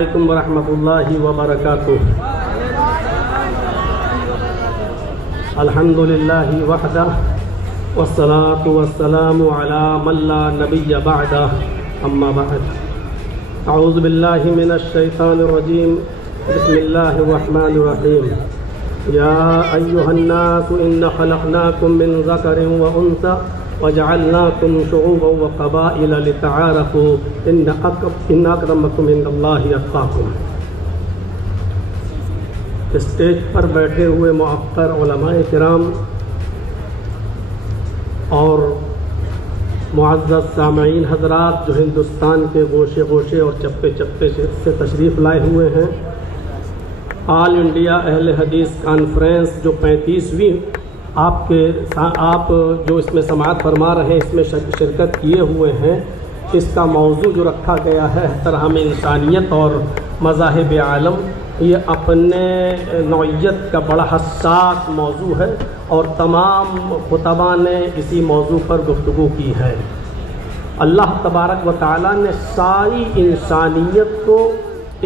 علیکم ورحمۃ اللہ وبرکاتہ. الحمد للہ وحدہ والصلاة والسلام علی من لا نبی بعدہ. اما بعد، اعوذ باللہ من الشیطان الرجیم. بسم اللہ الرحمن الرحیم. یا ایہا الناس ان خلقناکم من ذکر وانثی وجعلناکم شعوبا وقبائل لتعارفوا ان اکرمکم عند اللہ اتقاکم. اسٹیج پر بیٹھے ہوئے معطر علماء کرام اور معزز سامعین حضرات جو ہندوستان کے گوشے گوشے اور چپے چپے سے تشریف لائے ہوئے ہیں، آل انڈیا اہل حدیث کانفرنس جو 35ویں آپ جو اس میں سماعت فرما رہے ہیں، اس میں شرکت کیے ہوئے ہیں، اس کا موضوع جو رکھا گیا ہے احترام انسانیت اور مذاہب عالم، یہ اپنے نوعیت کا بڑا حساس موضوع ہے اور تمام خطباء نے اسی موضوع پر گفتگو کی ہے. اللہ تبارک و تعالیٰ نے ساری انسانیت کو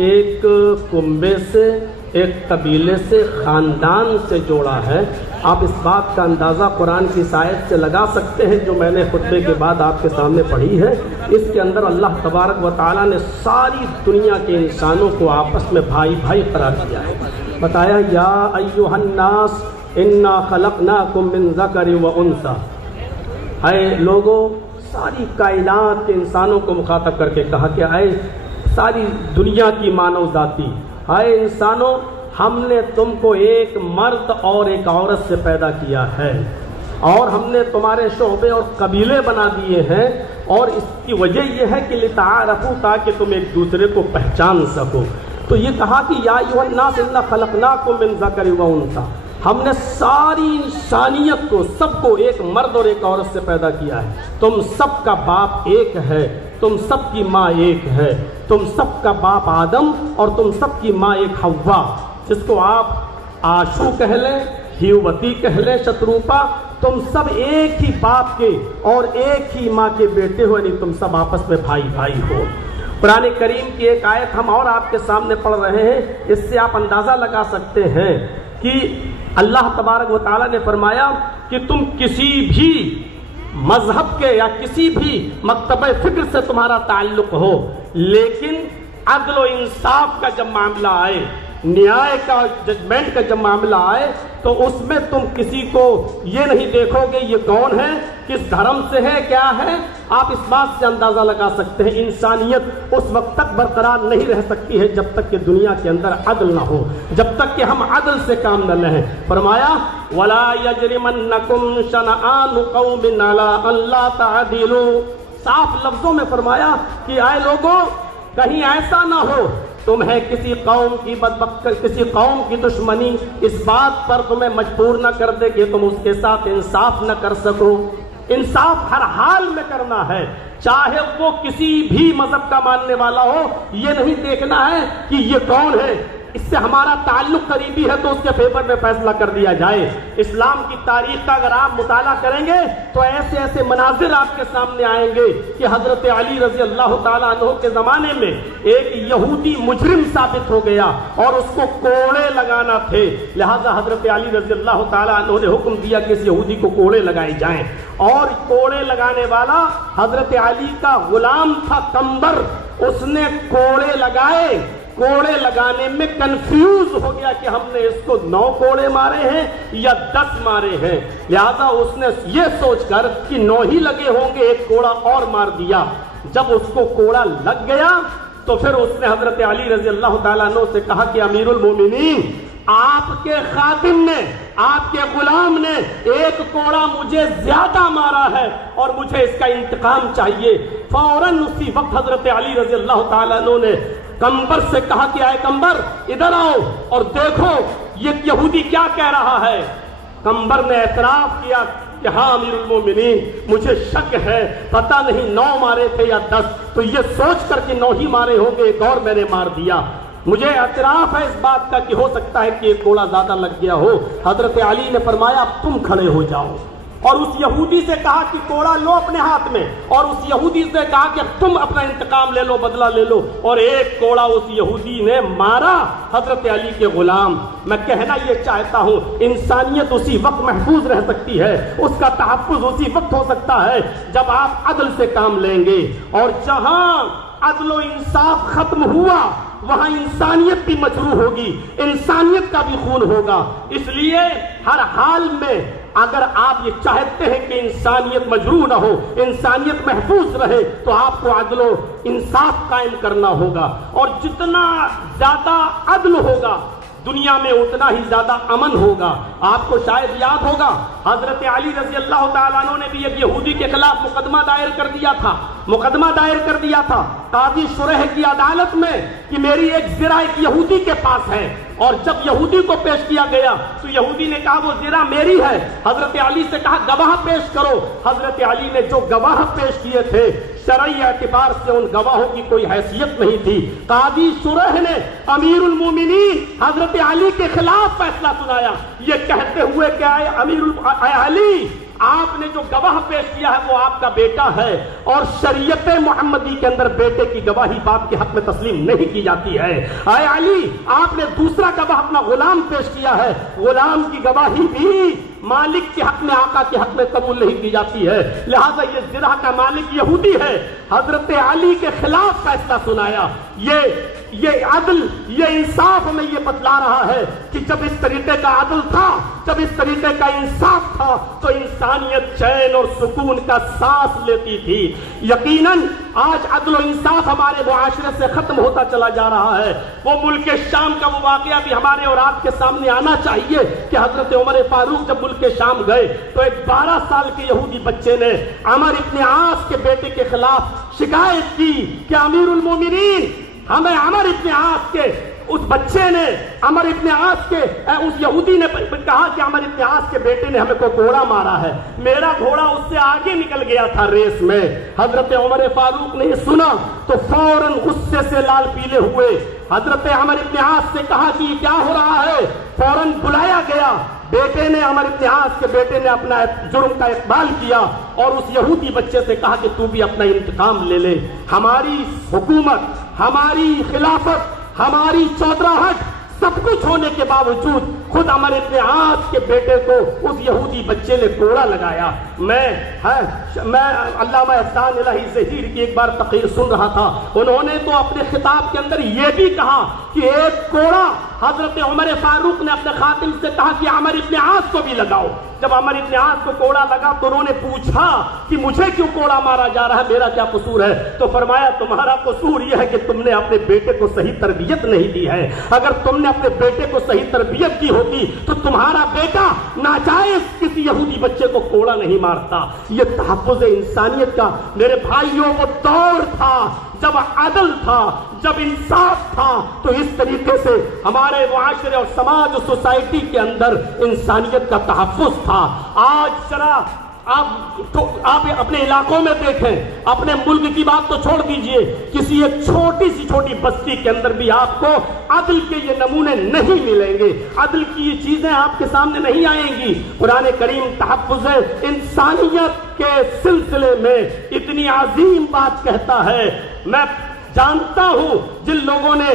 ایک کنبے سے، ایک قبیلے سے، خاندان سے جوڑا ہے. آپ اس بات کا اندازہ قرآن کی آیت سے لگا سکتے ہیں جو میں نے خطبے کے بعد آپ کے سامنے پڑھی ہے. اس کے اندر اللہ تبارک و تعالیٰ نے ساری دنیا کے انسانوں کو آپس میں بھائی بھائی قرار دیا ہے. بتایا یا ایھا الناس انا خلقناکم من ذکر و انثی. اے لوگوں، ساری کائنات کے انسانوں کو مخاطب کر کے کہا کہ اے ساری دنیا کی مانو ذاتی، اے انسانوں، ہم نے تم کو ایک مرد اور ایک عورت سے پیدا کیا ہے اور ہم نے تمہارے شعبے اور قبیلے بنا دیے ہیں، اور اس کی وجہ یہ ہے کہ لتعارفوا، تاکہ تم ایک دوسرے کو پہچان سکو. تو یہ کہا کہ یا ایھا الناس انا خلقناکم من ذکر و انثی، ہم نے ساری انسانیت کو، سب کو ایک مرد اور ایک عورت سے پیدا کیا ہے. تم سب کا باپ ایک ہے، تم سب کی ماں ایک ہے. تم سب کا باپ آدم اور تم سب کی ماں ایک حوا، جس کو آپ آشو کہہ لیں، ہیووتی کہہ لیں، شتروپا، تم سب ایک ہی باپ کے اور ایک ہی ماں کے بیٹے ہو، یعنی تم سب آپس میں بھائی بھائی ہو. قرآن کریم کی ایک آیت ہم اور آپ کے سامنے پڑھ رہے ہیں، اس سے آپ اندازہ لگا سکتے ہیں کہ اللہ تبارک و تعالیٰ نے فرمایا کہ تم کسی بھی مذہب کے یا کسی بھی مکتبہ فکر سے تمہارا تعلق ہو، لیکن عدل و انصاف کا جب معاملہ آئے، نیائے کا، ججمنٹ کا جب معاملہ آئے، تو اس میں تم کسی کو یہ نہیں دیکھو گے یہ کون ہے، کس دھرم سے ہے، کیا ہے. آپ اس بات سے اندازہ لگا سکتے ہیں انسانیت اس وقت تک برقرار نہیں رہ سکتی ہے جب تک کہ دنیا کے اندر عدل نہ ہو، جب تک کہ ہم عدل سے کام نہ لیں. فرمایا وَلَا يَجْرِمَنَّكُمْ شَنَآنُ قَوْمٍ عَلَىٰ أَن لَّا تَعْدِلُوا. صاف لفظوں میں فرمایا کہ اے لوگوں، کہیں ایسا نہ ہو تمہیں کسی قوم کی کسی قوم کی دشمنی اس بات پر تمہیں مجبور نہ کر دے کہ تم اس کے ساتھ انصاف نہ کر سکو. انصاف ہر حال میں کرنا ہے، چاہے وہ کسی بھی مذہب کا ماننے والا ہو. یہ نہیں دیکھنا ہے کہ یہ کون ہے، اس سے ہمارا تعلق قریبی ہے تو اس کے فیور میں فیصلہ کر دیا جائے. اسلام کی تاریخ کا اگر آپ مطالعہ کریں گے تو ایسے ایسے مناظر آپ کے سامنے آئیں گے کہ حضرت علی رضی اللہ تعالیٰ عنہ کے زمانے میں ایک یہودی مجرم ثابت ہو گیا اور اس کو کوڑے لگانا تھے، لہذا حضرت علی رضی اللہ تعالیٰ عنہ نے حکم دیا کہ اس یہودی کو کوڑے لگائے جائیں. اور کوڑے لگانے والا حضرت علی کا غلام تھا قمبر. اس نے کوڑے لگائے، کوڑے لگانے میں کنفیوز ہو گیا کہ ہم نے اس کو 9 کوڑے مارے ہیں یا 10 مارے ہیں، لہذا اس نے یہ سوچ کر کہ 9 ہی لگے ہوں گے، ایک کوڑا اور مار دیا. جب اس کو کوڑا لگ گیا تو پھر اس نے حضرت علی رضی اللہ تعالیٰ عنہ سے کہا کہ امیر المومنین، آپ کے خادم نے، آپ کے غلام نے ایک کوڑا مجھے زیادہ مارا ہے اور مجھے اس کا انتقام چاہیے. فوراً اسی وقت حضرت علی رضی اللہ تعالیٰ عنہ نے قمبر سے کہا کہ اے قمبر ادھر آؤ اور دیکھو یہ یہودی کیا کہہ رہا ہے. قمبر نے اعتراف کیا کہ ہاں امیر المومنین، مجھے شک ہے، پتہ نہیں 9 مارے تھے یا 10، تو یہ سوچ کر کہ 9 ہی مارے ہوں گے، ایک اور میں نے مار دیا. مجھے اعتراف ہے اس بات کا کہ ہو سکتا ہے کہ ایک کوڑا زیادہ لگ گیا ہو. حضرت علی نے فرمایا اب تم کھڑے ہو جاؤ. اور اس یہودی سے کہا کہ کوڑا لو اپنے ہاتھ میں، اور اس یہودی سے کہا کہ تم اپنا انتقام لے لو، بدلہ لے لو، اور ایک کوڑا اس یہودی نے مارا حضرت علی کے غلام۔ میں کہنا یہ چاہتا ہوں انسانیت اسی وقت محفوظ رہ سکتی ہے، اس کا تحفظ اسی وقت ہو سکتا ہے جب آپ عدل سے کام لیں گے، اور جہاں عدل و انصاف ختم ہوا وہاں انسانیت بھی مجروح ہوگی، انسانیت کا بھی خون ہوگا۔ اس لیے ہر حال میں اگر آپ یہ چاہتے ہیں کہ انسانیت مجروح نہ ہو، انسانیت محفوظ رہے، تو آپ کو عدل و انصاف قائم کرنا ہوگا، اور جتنا زیادہ عدل ہوگا دنیا میں اتنا ہی زیادہ امن ہوگا۔ آپ کو شاید یاد ہوگا حضرت علی رضی اللہ تعالیٰ عنہ نے بھی ایک یہودی کے خلاف مقدمہ دائر کر دیا تھا قاضی شریح کی عدالت میں کہ میری ایک زرہ ایک یہودی کے پاس ہے، اور جب یہودی کو پیش کیا گیا تو یہودی نے کہا وہ زرہ میری ہے۔ حضرت علی سے کہا گواہ پیش کرو۔ حضرت علی نے جو گواہ پیش کیے تھے شرعی اعتبار سے ان گواہوں کی کوئی حیثیت نہیں تھی۔ قاضی شریح نے امیر المومنین حضرت علی کے خلاف فیصلہ سنایا، یہ کہتے ہوئے کہ اے علی، آپ نے جو گواہ پیش کیا ہے وہ آپ کا بیٹا ہے، اور شریعت محمدی کے اندر بیٹے کی گواہی باپ کے حق میں تسلیم نہیں کی جاتی ہے۔ اے علی، آپ نے دوسرا گواہ اپنا غلام پیش کیا ہے، غلام کی گواہی بھی مالک کے حق میں، آقا کے حق میں قبول نہیں کی جاتی ہے، لہذا یہ زرہ کا مالک یہودی ہے۔ حضرت علی کے خلاف فیصلہ سنایا۔ یہ عدل، یہ انصاف ہمیں یہ بتلا رہا ہے کہ جب اس طریقے کا عدل تھا، جب اس طریقے کا انصاف تھا، تو انسانیت چین اور سکون کا سانس لیتی تھی۔ یقیناً آج عدل و انصاف ہمارے معاشرے سے ختم ہوتا چلا جا رہا ہے۔ وہ ملک شام کا وہ واقعہ بھی ہمارے اور آپ کے سامنے آنا چاہیے کہ حضرت عمر فاروق جب ملک شام گئے تو ایک 12 سال کے یہودی بچے نے عمر ابن عاص کے بیٹے کے خلاف شکایت کی کہ امیر المومنین، ہمیں عمر ابن عاص کے اس بچے نے، عمر ابن عاص کے اس یہودی نے کہا کہ عمر ابن عاص کے بیٹے نے ہمیں کو گھوڑا مارا ہے، میرا گھوڑا اس سے آگے نکل گیا تھا ریس میں۔ حضرت عمر فاروق نے سنا تو فوراً غصے سے لال پیلے ہوئے حضرت عمر ابن عاص سے کہا کہ یہ کیا ہو رہا ہے؟ فوراً بلایا گیا۔ بیٹے نے، عمر ابن عاص کے بیٹے نے اپنا جرم کا اقبال کیا اور اس یہودی بچے سے کہا کہ تو بھی اپنا انتقام لے لے۔ ہماری حکومت، ہماری خلافت، ہماری چودراہٹ، سب کچھ ہونے کے باوجود خود عمر ابن عاص کے بیٹے کو اس یہودی بچے نے کوڑا لگایا۔ میں علامہ احسان الہی ظہیر کی ایک بار تقریر سن رہا تھا، انہوں نے تو اپنے خطاب کے اندر یہ بھی کہا کہ ایک کوڑا حضرت عمر فاروق نے اپنے خاتم سے کہا کہ عمر ابن عاص کو بھی لگاؤ۔ جب عمر ابن عاص کو کوڑا لگا تو انہوں نے پوچھا کہ مجھے کیوں کوڑا مارا جا رہا ہے، میرا کیا قصور ہے؟ تو فرمایا تمہارا قصور یہ ہے کہ تم نے اپنے بیٹے کو صحیح تربیت نہیں دی ہے، اگر تم نے اپنے بیٹے کو صحیح تربیت دی ہوتی تو تمہارا بیٹا ناجائز کسی یہودی بچے کو کوڑا نہیں مارتا۔ یہ تحفظ انسانیت کا میرے بھائیوں وہ دور تھا جب عدل تھا، جب انصاف تھا، تو اس طریقے سے ہمارے معاشرے اور سماج اور سوسائٹی کے اندر انسانیت کا تحفظ تھا۔ آج ذرا آپ اپنے علاقوں میں دیکھیں، اپنے ملک کی بات تو چھوڑ دیجئے، کسی ایک چھوٹی بستی کے اندر بھی آپ کو عدل کے یہ نمونے نہیں ملیں گے، عدل کی یہ چیزیں آپ کے سامنے نہیں آئیں گی۔ قرآن کریم تحفظ انسانیت کے سلسلے میں اتنی عظیم بات کہتا ہے۔ میں جانتا ہوں جن لوگوں نے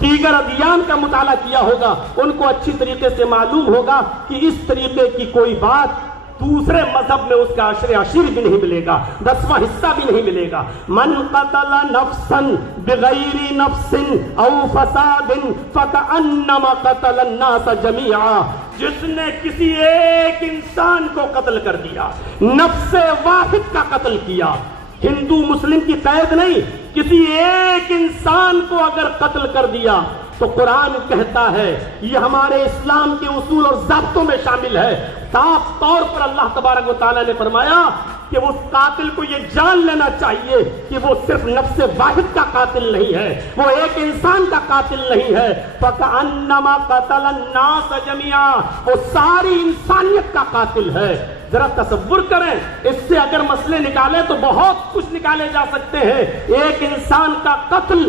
دیگر ادیان کا مطالعہ کیا ہوگا ان کو اچھی طریقے سے معلوم ہوگا کہ اس طریقے کی کوئی بات دوسرے مذہب میں اس کا عشر بھی نہیں ملے گا، 10واں حصہ بھی نہیں ملے گا۔ من قتل نفسا بغیر نفس او فساد فکأنما قتل الناس جميعا، جس نے کسی ایک انسان کو قتل کر دیا، نفس واحد کا قتل کیا، ہندو مسلم کی قید نہیں، کسی ایک انسان کو اگر قتل کر دیا تو قرآن کہتا ہے، یہ ہمارے اسلام کے اصول اور ضابطوں میں شامل ہے، صاف طور پر اللہ تبارک و تعالیٰ نے فرمایا کہ اس قاتل کو یہ جان لینا چاہیے کہ وہ صرف نفس واحد کا قاتل نہیں ہے، وہ ایک انسان کا قاتل نہیں ہے، فَكَأَنَّمَا قَتَلَ النَّاسَ جَمِيعًا، وہ ساری انسانیت کا قاتل ہے۔ ذرا تصور کریں، اس سے اگر مسئلے نکالیں تو بہت کچھ نکالے جا سکتے ہیں۔ ایک انسان کا قتل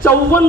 54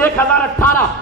1018।